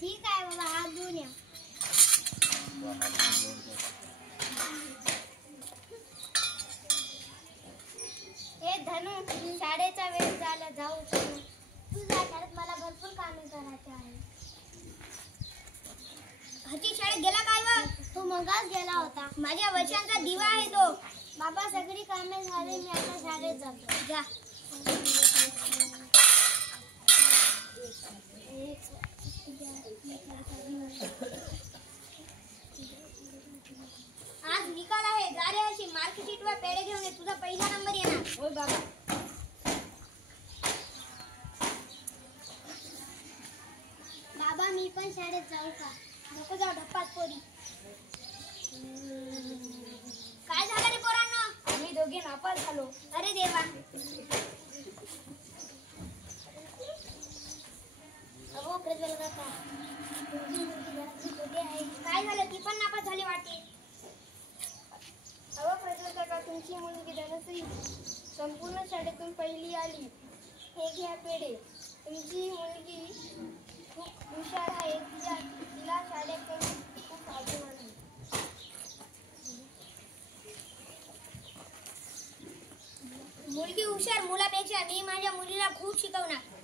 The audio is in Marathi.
ठीक आहे बाबा, हात धुवून या. हे धनु, शाळेचा वेळ झाला, जाऊ. तू जा शाळेत, मला भरपूर कामे करायचे आहे. हची शाळेत गेला काय वा? तो मगाच गेला होता. माझ्या वर्षांचा दिवा आहे तो. बाबा सगळी कामे झाली, मी आता शाळेत जातो. जा. आज निकाल आहे, जा रे हर्षी, मार्कशीट वर पेढे घेऊन ये, तुझा पहिला नंबर येणार. होय बाबा. बाबा मी पण शाळेत जाऊ का? नको जाऊ, धप्पात पोरी. काय झालं रे पोरांनो? आम्ही दोघे नापास झालो. अरे देवा. अहो प्रज्वल काका, काय झालं? ती पण नापास झाली वाटते. अहो प्रज्वल काका, तुमची मुलगी धनश्री संपूर्ण शाळेतून पहिली आली. हे घ्या पेढे. तुमची मुलगी खूप हुशार आहे, तिला शाळेतून खूप अभिमान आहे. मुलगी हुशार मुलापेक्षा मी माझ्या मुलीला खूप शिकवणार.